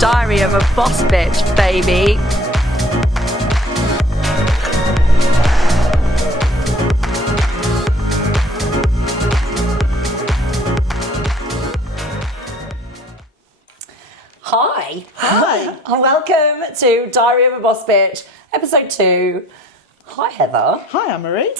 Diary of a Boss Bitch, baby. Hi, and welcome to Diary of a Boss Bitch, episode 2. Hi, Heather. Hi, Anne-Marie.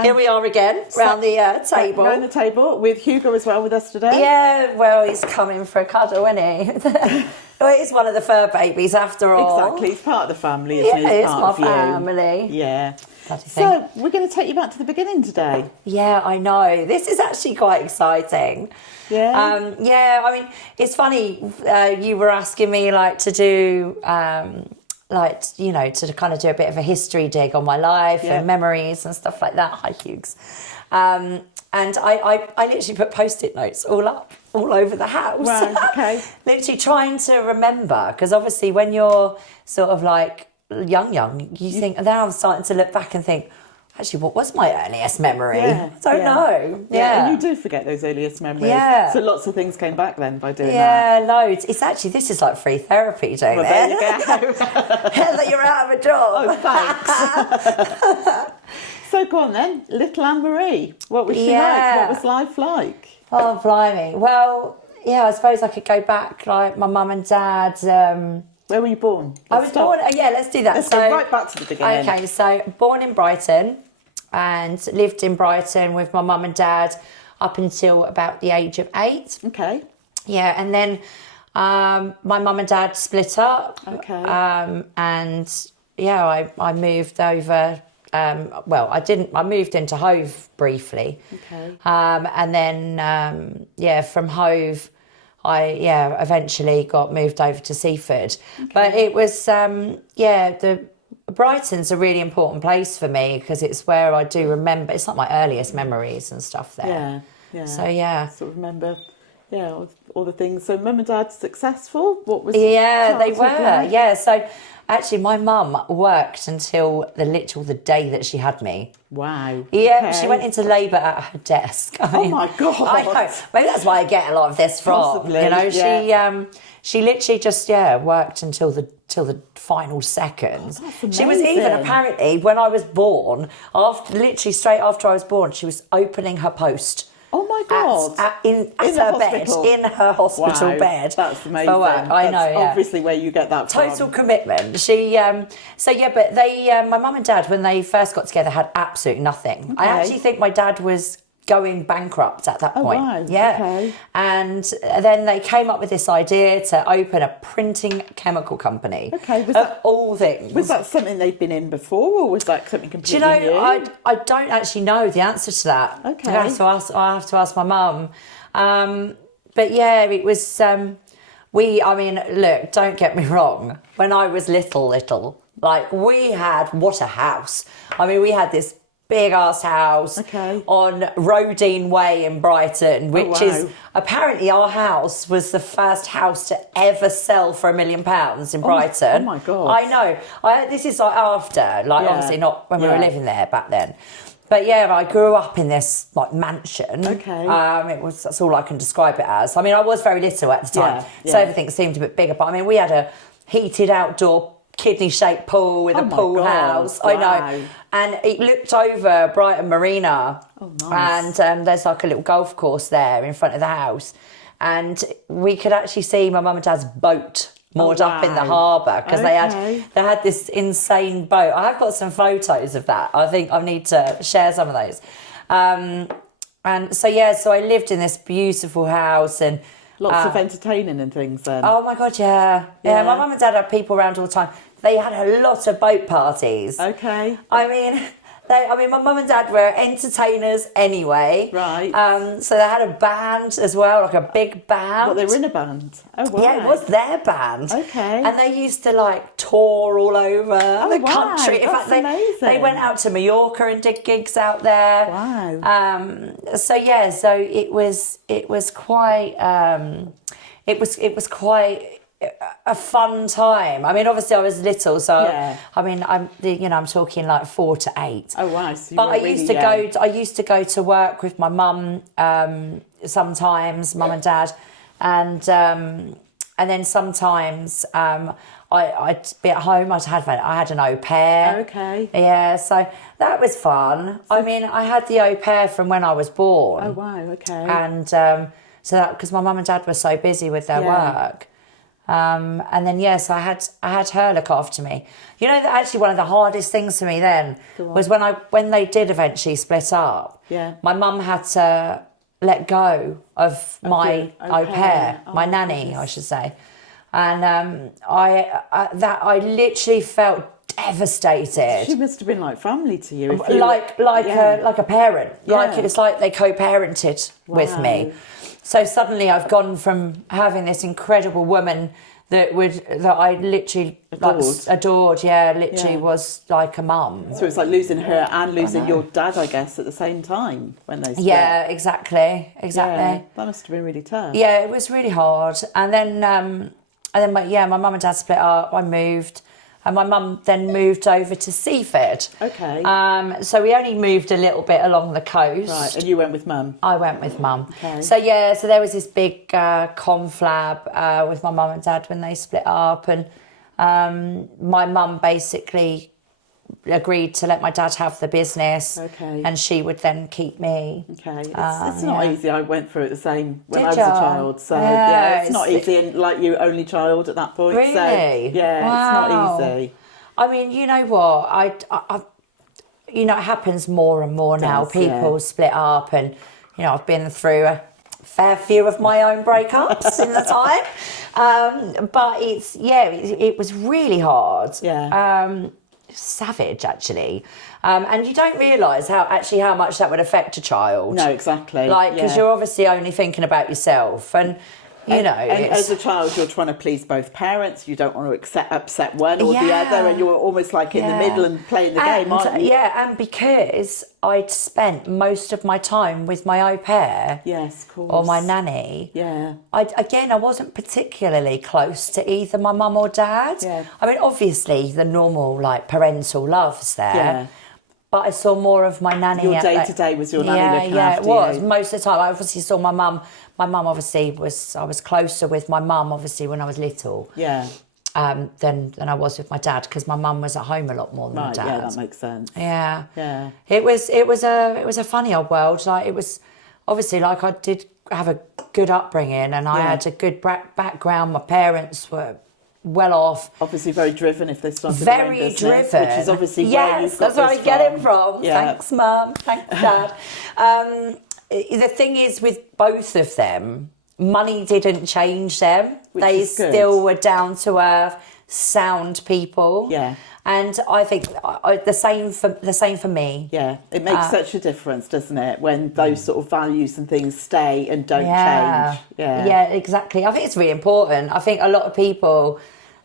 Here we are again, round the table. Round the table with Hugo as well with us today. Yeah, well, he's coming for a cuddle, isn't he? Well, he's one of the fur babies after all. Exactly, he's part of the family, isn't he? Yeah, He's it's part my of you. family. Yeah. Bloody So, thing. we're going to take you back to the beginning today. Yeah, I know. This is actually quite exciting. Yeah. Yeah, I mean, it's funny, you were asking me, like, to do... to kind of do a bit of a history dig on my life and memories and stuff like that. Hi, Hughes. And I literally put Post-it notes all over the house. Right, okay. Literally trying to remember, because obviously when you're sort of like young, you think, and then I'm starting to look back and think, actually, what was my earliest memory? Yeah, I don't know. Yeah, and you do forget those earliest memories. Yeah. So lots of things came back then by doing that. Yeah, loads. It's actually, this is like free therapy, doing Well, there you go. Heather, you're out of a job. Oh, thanks. So go on then, little Anne-Marie. What was she like? What was life like? Oh, blimey. Well, yeah, I suppose I could go back, like my mum and dad. Where were you born? I was born, yeah, let's do that. Let's go right back to the beginning. Okay, so born in Brighton and lived in Brighton with my mum and dad up until about the age of 8. Okay. Yeah, and then my mum and dad split up. Okay. And yeah, I moved over. I moved into Hove briefly. Okay. And then, from Hove, I eventually got moved over to Seaford. Okay. But it was, the Brighton's a really important place for me because it's where I do remember, it's like my earliest memories and stuff there. Yeah. So, yeah. Sort of remember, all the things. So mum and dad successful? What was they were. like? Yeah, so actually my mum worked until the day that she had me. Wow. Yeah, okay. She went into labour at her desk. My God. I know. Maybe that's why I get a lot of this from. Possibly, you know, yeah. she literally just worked until the final seconds. She was even apparently when I was born, literally straight after I was born, she was opening her post. Oh my God! In her bed, in her hospital bed. That's amazing. I know. Yeah. Obviously, where you get that from. Total commitment. She, but they, my mum and dad, when they first got together, had absolutely nothing. Okay. I actually think my dad was going bankrupt at that point. Wow. Yeah. Okay. And then they came up with this idea to open a printing chemical company. Okay. All things. Was that something they'd been in before, or was that something completely new? Do you know, I don't actually know the answer to that. Okay. I have to ask my mum. But yeah, it was. Look, don't get me wrong. When I was little, like we had what a house. I mean, we had this big ass house on Rodine Way in Brighton, which is apparently our house was the first house to ever sell for £1 million in Brighton. Oh my God. I know. This is like after, obviously not when we were living there back then. But yeah, I grew up in this like mansion. Okay. That's all I can describe it as. I mean, I was very little at the time, so everything seemed a bit bigger. But I mean, we had a heated outdoor kidney-shaped pool with a pool house. Wow. I know. And it looked over Brighton Marina. Oh, nice. And there's like a little golf course there in front of the house. And we could actually see my mum and dad's boat moored up in the harbour because they had this insane boat. I have got some photos of that. I think I need to share some of those. And so I lived in this beautiful house and lots of entertaining and things then. Oh my God, yeah. My mum and dad had people around all the time. They had a lot of boat parties. Okay. I mean, my mum and dad were entertainers anyway. Right. So they had a band as well, like a big band. What, they were in a band? Oh, wow. Yeah, it was their band. Okay. And they used to like tour all over the country. In fact, amazing. They went out to Mallorca and did gigs out there. Wow. So it was quite quite a fun time. I mean, obviously I was little, so I mean, I'm talking like 4 to 8. Oh wow! So but I used to go to work with my mum sometimes, mum and dad, and then sometimes I'd be at home. I had an au pair. Okay. Yeah, so that was fun. I mean, I had the au pair from when I was born. Oh wow. Okay. And so that because my mum and dad were so busy with their work. And then so I had her look after me. You know, that actually one of the hardest things for me then was when they did eventually split up. Yeah. My mum had to let go of my au pair, my nanny, goodness. I should say, and I literally felt devastated. She must have been like family to you. Like a parent. Yeah. Like it's like they co-parented with me. So suddenly I've gone from having this incredible woman that I literally adored, was like a mum. So it's like losing her and losing your dad, I guess, at the same time when they split. Yeah, exactly. Yeah, that must have been really tough. Yeah, it was really hard. And then my mum and dad split up. I moved. And my mum then moved over to Seaford. Okay. So we only moved a little bit along the coast. Right, and you went with mum? I went with mum. Okay. So there was this big conflab with my mum and dad when they split up, and my mum basically agreed to let my dad have the business. Okay. And she would then keep me. Okay. It's not easy. I went through it the same when I was Did a ya? child. So it's not easy, and like you, only child at that point. Really? So it's not easy. I mean, you know what? I it happens more and more now. People split up, and I've been through a fair few of my own breakups in the time. But it was really hard. Yeah. Savage, actually. And you don't realise how much that would affect a child. No, exactly. Because you're obviously only thinking about yourself, and and as a child, you're trying to please both parents. You don't want to upset one or the other, and you're almost like in the middle and playing the game, aren't you? Yeah, and because I'd spent most of my time with my au pair, yes, of course, or my nanny, I wasn't particularly close to either my mum or dad. Yeah. I mean, obviously the normal parental love's there. Yeah. But I saw more of my nanny. Your day-to-day was your nanny looking after you. Yeah, it was. Most of the time, I obviously saw my mum. My mum obviously I was closer with my mum, obviously, when I was little. Yeah. Than I was with my dad, because my mum was at home a lot more than my dad. Yeah, that makes sense. Yeah. Yeah. It was a funny old world. Like, it was obviously, like, I did have a good upbringing, and I had a good background. My parents were well off. Obviously very driven if they started their own own business, driven. Which is obviously where you've got that's where I this get from. it from. Yeah. Thanks, Mum. Thanks, Dad. The thing is, with both of them, money didn't change them. They still were down to earth, sound people. Yeah. And I think the same for me. Yeah, it makes such a difference, doesn't it, when those sort of values and things stay and don't change. Yeah, exactly. I think it's really important. I think a lot of people,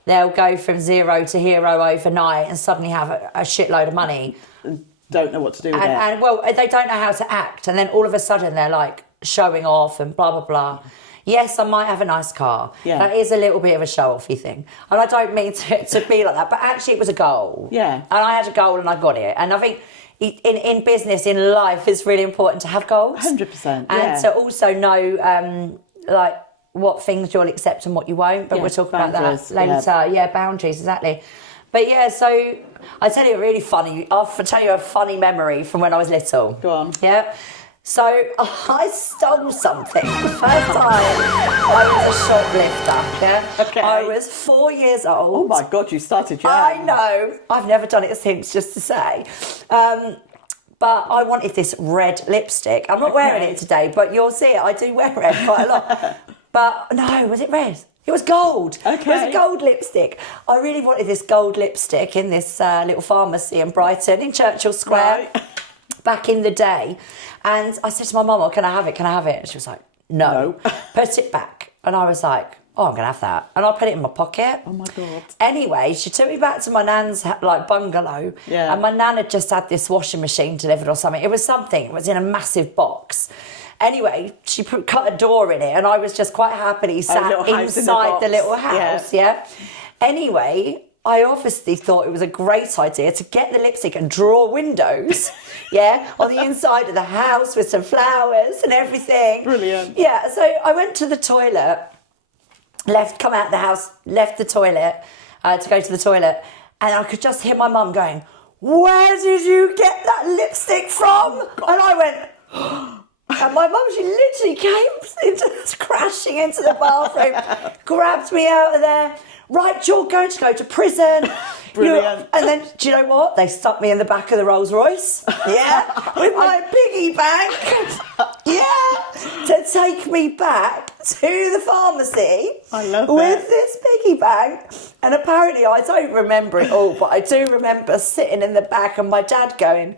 they'll go from zero to hero overnight and suddenly have a shitload of money. And don't know what to do with it. And well, they don't know how to act. And then all of a sudden they're like showing off and blah, blah, blah. Yes, I might have a nice car. Yeah. That is a little bit of a show-offy thing. And I don't mean to be like that, but actually it was a goal. Yeah. And I had a goal and I got it. And I think in business, in life, it's really important to have goals. 100%, And to also know, what things you'll accept and what you won't. But we'll talk about that later. Yeah, boundaries, exactly. But yeah, so I'll tell you I'll tell you a funny memory from when I was little. Go on. Yeah. So I stole something. The first time I was a shoplifter. Yeah. Okay. I was 4 years old. Oh my God, you started young. I know. I've never done it since, just to say. But I wanted this red lipstick. I'm not wearing it today, but you'll see it. I do wear red quite a lot. But no, was it red? It was gold. Okay. It was a gold lipstick. I really wanted this gold lipstick in this little pharmacy in Brighton, in Churchill Square, back in the day. And I said to my mum, "Oh, can I have it? Can I have it?" And she was like, no. Put it back. And I was like, "Oh, I'm going to have that." And I put it in my pocket. Oh my God. Anyway, she took me back to my nan's bungalow. Yeah. And my nan had just had this washing machine delivered or something. It was in a massive box. Anyway, she cut a door in it, and I was just quite happily sat inside the little house. Yeah. Anyway, I obviously thought it was a great idea to get the lipstick and draw windows, on the inside of the house with some flowers and everything. Brilliant. Yeah, so I went to the toilet come out the house, left the toilet to go to the toilet, and I could just hear my mum going, "Where did you get that lipstick from?" And I went, and my mum, she literally came crashing into the bathroom, grabbed me out of there. "Right, you're going to go to prison." Brilliant. And then, do you know what? They stuck me in the back of the Rolls Royce. Yeah. With my piggy bank. Yeah. To take me back to the pharmacy. I love with this piggy bank. And apparently, I don't remember it all, but I do remember sitting in the back and my dad going,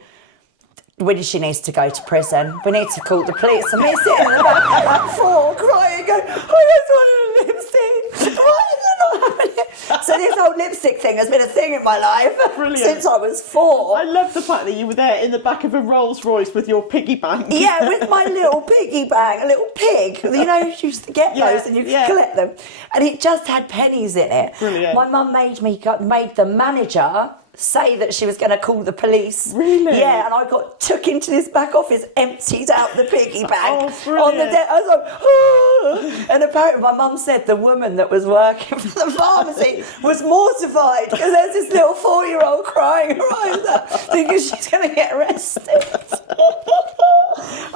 "She needs to go to prison. We need to call the police." And me sitting in the back at 4 crying, going, "I just wanted a lipstick. Why is it not happening?" So this whole lipstick thing has been a thing in my life since I was 4. I love the fact that you were there in the back of a Rolls Royce with your piggy bank. Yeah, with my little piggy bank, a little pig. You know, you used to get those and you could collect them. And it just had pennies in it. Brilliant. My mum made the manager say that she was going to call the police. Really? Yeah, and I got took into this back office, emptied out the piggy bank brilliant. on the desk. I was like, "Oh." And apparently my mum said the woman that was working for the pharmacy was mortified because there's this little 4-year-old crying her eyes out thinking she's going to get arrested.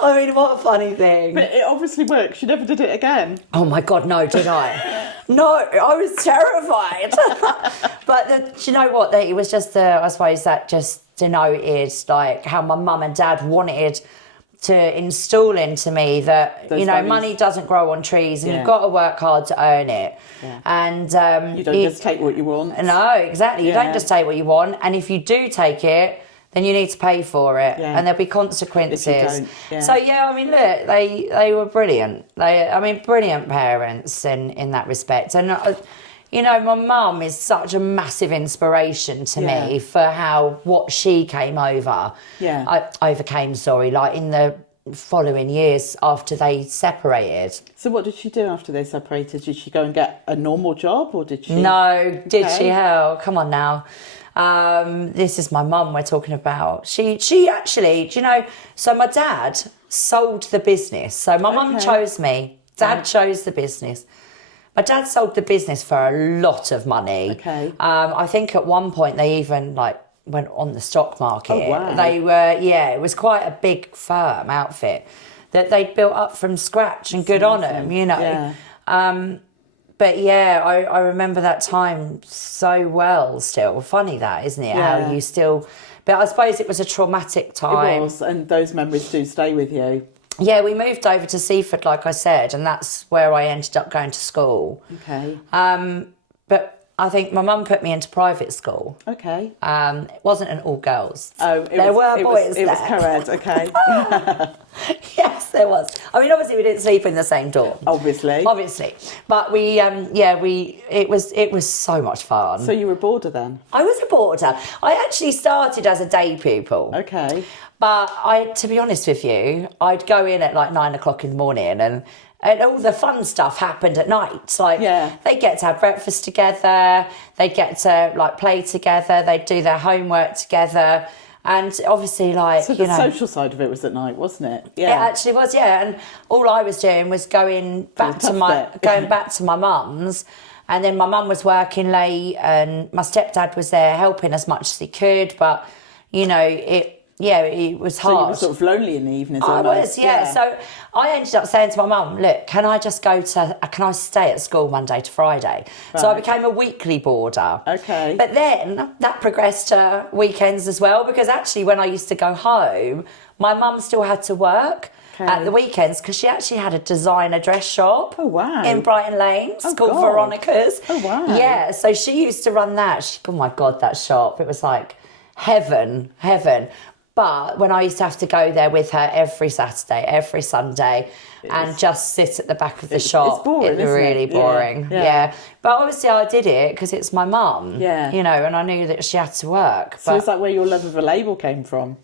I mean, what a funny thing. But it obviously works. You never did it again. Oh my God, no, did I? No, I was terrified. But do you know what? It was just, I suppose that just denoted like how my mum and dad wanted to install into me that, Those values. money doesn't grow on trees and you've got to work hard to earn it. Yeah. And you don't just take what you want. No, exactly. You don't just take what you want. And if you do take it, then you need to pay for it, and there'll be consequences. If you don't, yeah. So I mean, look, they were brilliant. Brilliant parents in that respect. And my mum is such a massive inspiration to me for what she came over. Yeah, overcame. Like in the following years after they separated. So what did she do after they separated? Did she go and get a normal job, or did she? No, did she? Hell, come on now. This is my mum we're talking about. She actually, so my dad sold the business. So my mum chose me. Dad chose the business. My dad sold the business for a lot of money. Okay. I think at one point they even went on the stock market. Oh, wow. They were, it was quite a big firm outfit that they'd built up from scratch, and good on them, Yeah. But I remember that time so well still. Funny that, isn't it? Yeah. How you still... But I suppose it was a traumatic time. It was, and those memories do stay with you. Yeah, we moved over to Seaford, like I said, and that's where I ended up going to school. Okay. But I think my mum put me into private school. Okay. It wasn't an all-girls. Oh, there were boys there. It was co-ed, okay. Yes, there was. I mean, obviously we didn't sleep in the same dorm. Obviously. But it was so much fun. So you were a boarder then? I was a boarder. I actually started as a day pupil. Okay. But to be honest with you, I'd go in at 9 o'clock in the morning and all the fun stuff happened at night. They'd get to have breakfast together, they'd get to play together, they'd do their homework together. And obviously, so the social side of it was at night, wasn't it? Yeah, it actually was. Yeah, and all I was doing was going back to my mum's, and then my mum was working late, and my stepdad was there helping as much as he could. But it was hard. So you were sort of lonely in the evenings. I was, yeah. So I ended up saying to my mum, "Look, can I stay at school Monday to Friday?" Right. So I became a weekly boarder. Okay. But then that progressed to weekends as well, because actually when I used to go home, my mum still had to work at the weekends because she actually had a designer dress shop. Oh, wow. In Brighton Lane. It's called Veronica's. Oh, wow. Yeah, so she used to run that. Oh, my God, that shop. It was like heaven. But when I used to have to go there with her every Saturday, every Sunday, and just sit at the back of the shop, it's boring, it was really boring. Yeah. But obviously I did it because it's my mum. Yeah. And I knew that she had to work. So is that where your love of a label came from?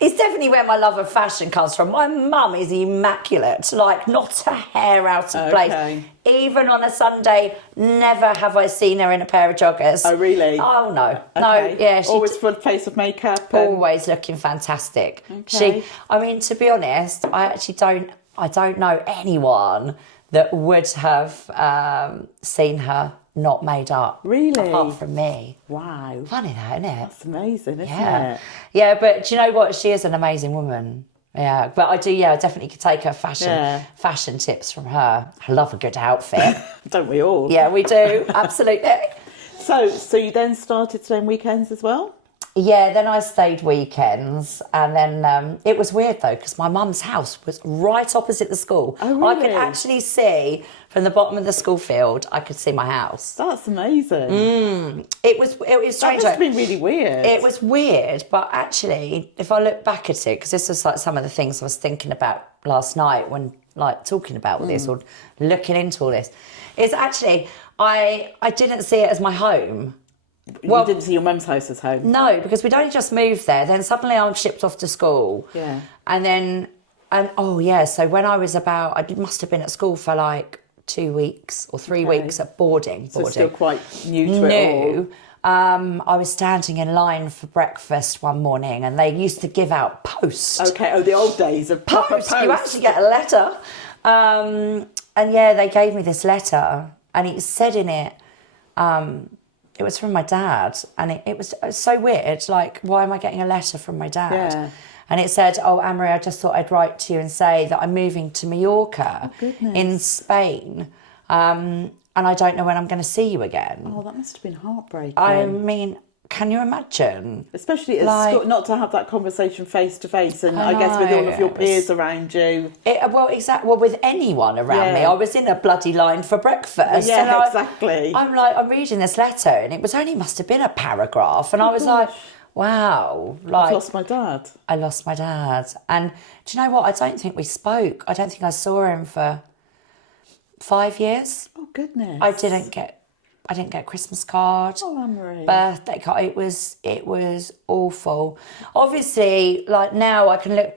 It's definitely where my love of fashion comes from. My mum is immaculate, not a hair out of place. Even on a Sunday, never have I seen her in a pair of joggers. Oh, really? Oh, no. Okay. No, yeah. Always full face of makeup. Always looking fantastic. Okay. To be honest, I don't know anyone that would have seen her not made up. Really? Apart from me. Wow. Funny that, isn't it? That's amazing, isn't Yeah. it? Yeah, but do you know what? She is an amazing woman. Yeah, but I do, I definitely could take her fashion tips from her. I love a good outfit. Don't we all? Yeah, we do. Absolutely. So you then started staying weekends as well? Yeah, then I stayed weekends, and then it was weird though because my mum's house was right opposite the school. Oh, really? I could actually see from the bottom of the school field. I could see my house. That's amazing. It was strange. That must have been really weird. It was weird, but actually, if I look back at it, because this was like some of the things I was thinking about last night when like talking about all this or looking into all this, is actually I didn't see it as my home. You didn't see your mum's house as home? No, because we'd only just moved there. Then suddenly I was shipped off to school. Yeah. So when I was I must have been at school for like 2 weeks or 3 weeks at boarding. So still quite new to it all. I was standing in line for breakfast one morning and they used to give out post. Okay, the old days of post. You actually get a letter. They gave me this letter and it said in it, it was from my dad, and it was so weird. Like, why am I getting a letter from my dad? Yeah. And it said, "Oh, Anne-Marie, I just thought I'd write to you and say that I'm moving to Mallorca in Spain, and I don't know when I'm going to see you again." Oh, that must have been heartbreaking. I mean, can you imagine? Especially at school, not to have that conversation face to face, and I guess with all of your peers around you. Well, with anyone around me. I was in a bloody line for breakfast. Yeah, and exactly. I'm reading this letter, and it must have been a paragraph, and I was like, wow. Like, I've lost my dad. I lost my dad. And do you know what? I don't think we spoke. I don't think I saw him for 5 years. Oh, goodness. I didn't get a Christmas card. Oh, Anne-Marie. Birthday card. It was awful. Obviously, like now I can look.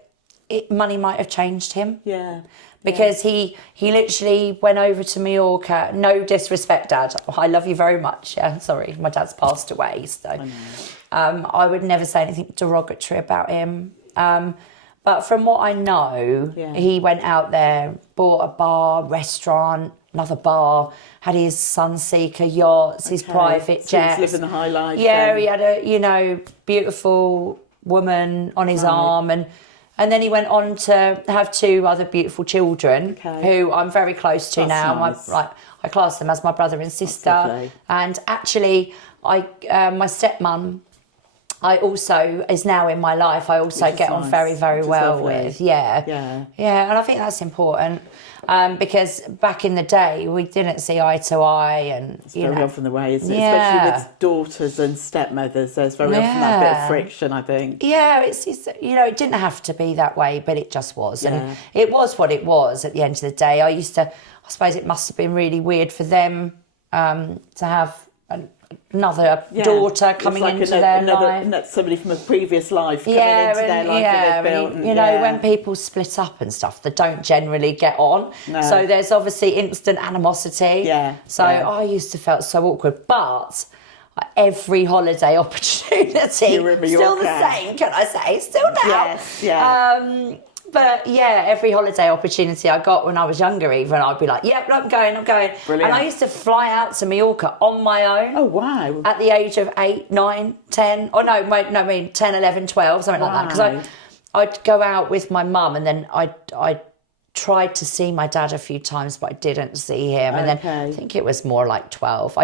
Money might have changed him. Yeah. Because he literally went over to Mallorca. No disrespect, Dad. I love you very much. Yeah, sorry, my dad's passed away, so I would never say anything derogatory about him. But from what I know, he went out there, bought a bar, restaurant, another bar, had his Sunseeker yachts, his private jets. He was living the high life. Yeah, he had a beautiful woman on his arm, and then he went on to have 2 other beautiful children who I'm very close to now. Nice. I class them as my brother and sister. And actually, my stepmom, I also is now in my life. I also get on very, very well with. Yeah. And I think that's important because back in the day we didn't see eye to eye, and it's very often the way, isn't it? Especially with daughters and stepmothers, there's very often that bit of friction, I think. Yeah, it's it didn't have to be that way, but it just was, and it was what it was. At the end of the day, I suppose it must have been really weird for them to have another daughter coming into their life. Somebody from a previous life coming into their life that they've built. And, when people split up and stuff, they don't generally get on. No. So there's obviously instant animosity. Yeah. So I used to felt so awkward, but every holiday opportunity, still the same, can I say? Still now. Yes, yeah. But yeah, every holiday opportunity I got when I was younger, even I'd be like, "Yep, I'm going." Brilliant. And I used to fly out to Mallorca on my own. Oh wow! At the age of 8, 9, 10, or no, I mean 10, 11, 12, something like that. Because I'd go out with my mum, and then I tried to see my dad a few times, but I didn't see him. And then I think it was more like 12.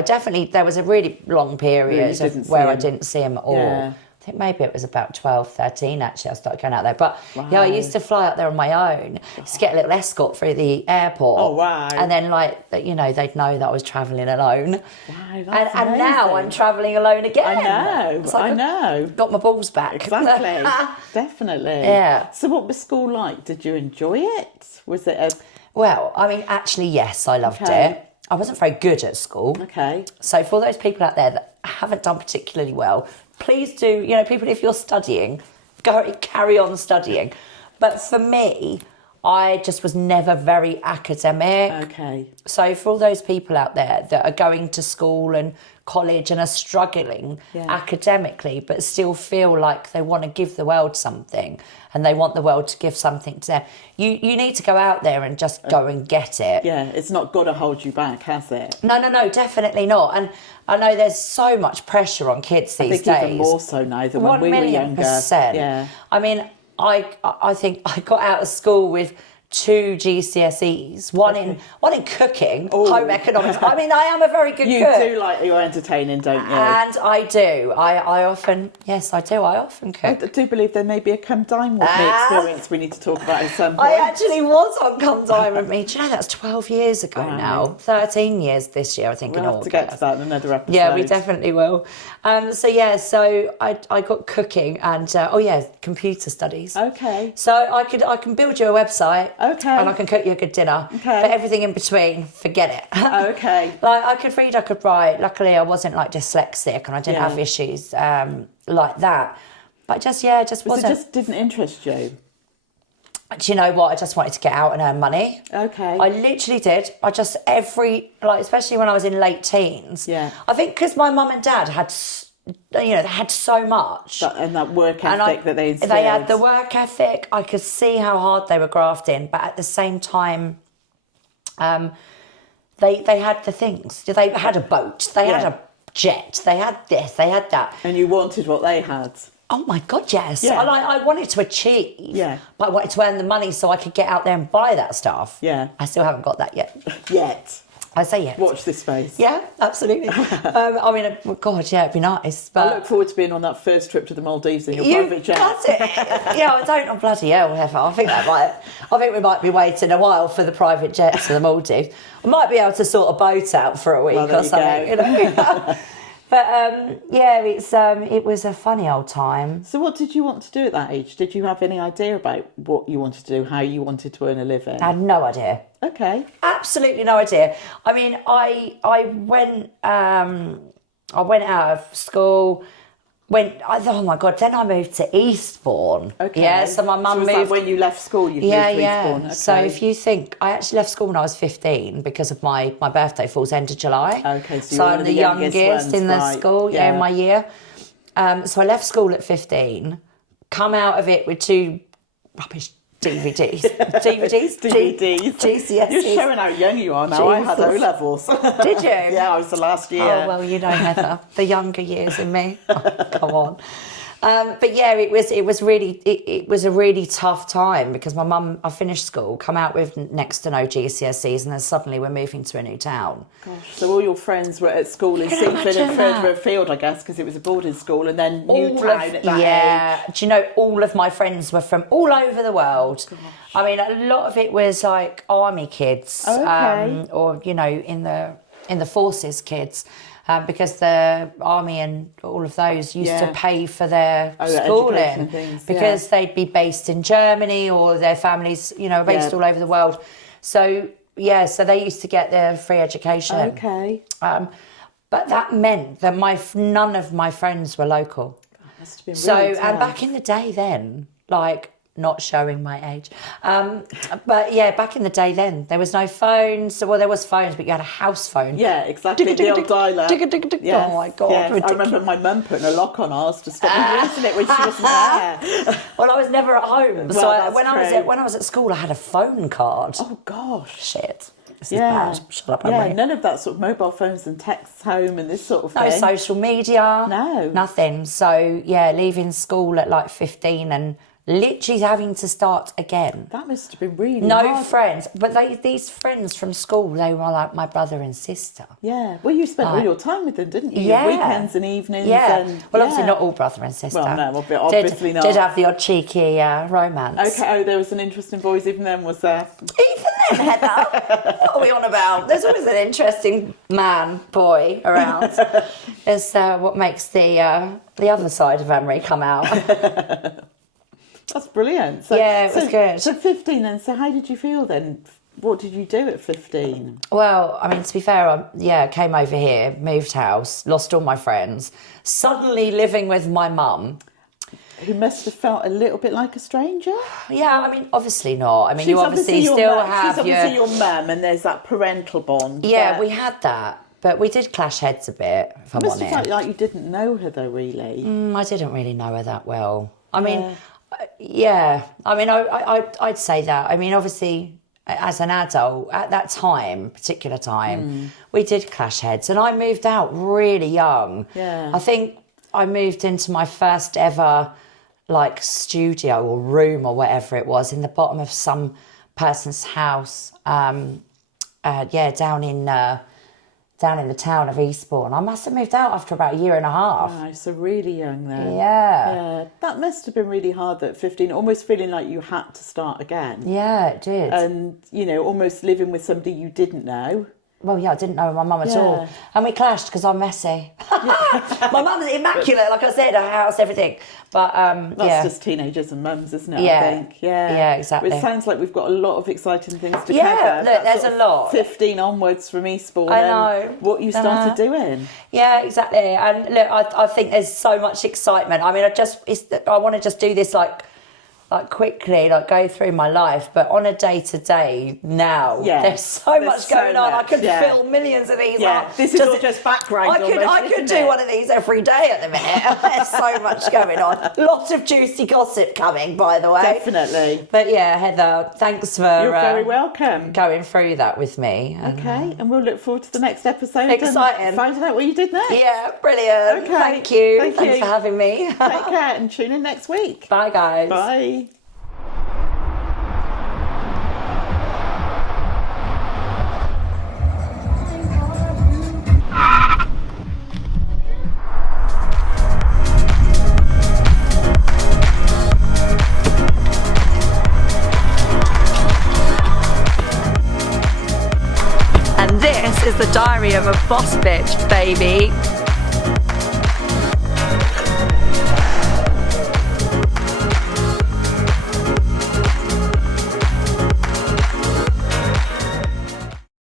There was a really long period where I didn't see him at all. Yeah. I think maybe it was about 12, 13 actually I started going out there. But I used to fly out there on my own, just get a little escort through the airport. Oh, wow. And then they'd know that I was travelling alone. Wow, that's and now I'm travelling alone again. I know. Got my balls back. Exactly. Definitely. Yeah. So what was school like? Did you enjoy it? Was it Well, I mean, actually, yes, I loved it. I wasn't very good at school. Okay. So for those people out there that haven't done particularly well, please do, people, if you're studying, carry on studying. But for me, I just was never very academic. Okay. So for all those people out there that are going to school and college and are struggling academically, but still feel like they want to give the world something and they want the world to give something to them, you need to go out there and just go and get it. Yeah, it's not got to hold you back, has it? No, definitely not. And I know there's so much pressure on kids these days. Even more so now than when we were younger. 1,000,000%. Yeah. I mean, I think I got out of school with 2 GCSEs, one in cooking, home economics. I mean, I am a very good cook. You do like your entertaining, don't you? And I do. I often cook. I do believe there may be a Come Dine With Me experience we need to talk about at some point. I actually was on Come Dine With Me. Do you know, that's 12 years ago now. 13 years this year, I think, We'll in have August. to get to that in another episode. Yeah, we definitely will. So I got cooking and, computer studies. Okay. So I can build you a website. Okay. And I can cook you a good dinner. Okay. But everything in between, forget it. Okay. Like, I could read, I could write. Luckily, I wasn't like dyslexic and I didn't have issues like that. But just wasn't. So it just didn't interest you? Do you know what? I just wanted to get out and earn money. Okay. I literally did. I just especially when I was in late teens. Yeah. I think because my mum and dad had they had so much. And that work ethic that they instilled. They had the work ethic. I could see how hard they were grafting, but at the same time, they had the things. They had a boat. They had a jet. They had this. They had that. And you wanted what they had. Oh my God, yes. Yeah. I wanted to achieve. Yeah. But I wanted to earn the money so I could get out there and buy that stuff. Yeah. I still haven't got that yet. Yet. I say yes. Watch this space. Yeah, absolutely. I mean, God, yeah, it'd be nice. But I look forward to being on that first trip to the Maldives in your private jet. That's it. Yeah, I don't. Oh, bloody hell, Heather. I think we might be waiting a while for the private jet to the Maldives. I might be able to sort a boat out for a week or something. You know? But it was a funny old time. So what did you want to do at that age? Did you have any idea about what you wanted to do, how you wanted to earn a living? I had no idea. Okay. Absolutely no idea. I mean, I went out of school. Oh my God, then I moved to Eastbourne. Okay. Yeah, so my mum moved. That when you left school, you moved to Eastbourne. Okay. So if you think, I actually left school when I was 15 because of my birthday falls end of July. Okay, so I'm the youngest in the school, in my year. So I left school at 15, come out of it with 2 rubbish DVDs. GCSEs. You're showing how young you are now. Jesus. I had O-levels. Did you? Yeah, I was the last year. Oh, well, you know, Heather, the younger years in me. Oh, come on. But yeah, it was a really tough time because my mum, I finished school, come out with next to no GCSEs, and then suddenly we're moving to a new town. Gosh, so all your friends were at school in Seaford and further afield, I guess, because it was a boarding school, and then new town at that age. Do you know, all of my friends were from all over the world. Gosh. I mean, a lot of it was like army kids, or you know, in the forces kids. Because the army and all of those used to pay for their schooling because they'd be based in Germany or their families, you know, based all over the world. So they used to get their free education. Okay. But that meant that none of my friends were local. God, must have been really tough. And back in the day then, like, not showing my age. But yeah, back in the day then, there was no phones. Well, there was phones, but you had a house phone. Yeah, exactly. The old dial-up. Yes. Oh my God. Yes. I remember my mum putting a lock on ours to stop me using it when she wasn't there. Well, I was never at home. Well, so when I was at school, I had a phone card. Oh gosh. Shit. This is bad. Shut up, Emily. None of that sort of mobile phones and texts home and this sort of thing. No social media. No. Nothing. So yeah, leaving school at like 15 and literally having to start again. That must have been really No hard. friends. But these friends from school, they were like my brother and sister. Yeah. Well, you spent all your time with them, didn't you? Yeah. Weekends and evenings. Yeah. And, well, obviously not all brother and sister. Well, no, obviously not. Did have the odd cheeky romance. Okay. Oh, there was an interesting boys even then, was there? Even then, Heather? What are we on about? There's always an interesting boy around. It's what makes the other side of Emery come out. That's brilliant. So, it was good. So 15 then, so how did you feel then? What did you do at 15? Well, I mean, to be fair, I came over here, moved house, lost all my friends, suddenly living with my mum. who must have felt a little bit like a stranger. Yeah, I mean, obviously not. I mean, She's you obviously still have She's obviously your mum, and there's that parental bond. Yeah, we had that. But we did clash heads a bit, if I'm honest. It must have felt like you didn't know her, though, really. I didn't really know her that well. I mean, yeah. I mean, I'd say that. I mean, obviously, as an adult, at that particular time, we did clash heads. And I moved out really young. Yeah. I think I moved into my first ever, like, studio or room or whatever it was in the bottom of some person's house. Down in the town of Eastbourne. I must have moved out after about a year and a half. Oh, so really young then. Yeah. That must have been really hard at 15, almost feeling like you had to start again. Yeah, it did. And, almost living with somebody you didn't know. Well, yeah, I didn't know my mum at all. And we clashed because I'm messy. My mum's immaculate, like I said, her house, everything. But, That's just teenagers and mums, isn't it, Yeah. I think? Yeah, exactly. It sounds like we've got a lot of exciting things to cover. Yeah, look, there's a lot. 15 onwards from Eastbourne. I know. And what you started doing. Yeah, exactly. And look, I think there's so much excitement. I mean, I want to just do this like quickly, like go through my life, but on a day-to-day now, there's so much going on. I could fill millions of these up. This is all just background. I could do one of these every day at the minute. There's so much going on. Lots of juicy gossip coming, by the way. Definitely. But yeah, Heather, thanks for You're very welcome. Going through that with me. Okay, and we'll look forward to the next episode. Exciting. And finding out what you did next. Yeah, brilliant. Okay. Thank you. Thanks for having me. Take care and tune in next week. Bye, guys. Bye. And this is the diary of a boss bitch, baby.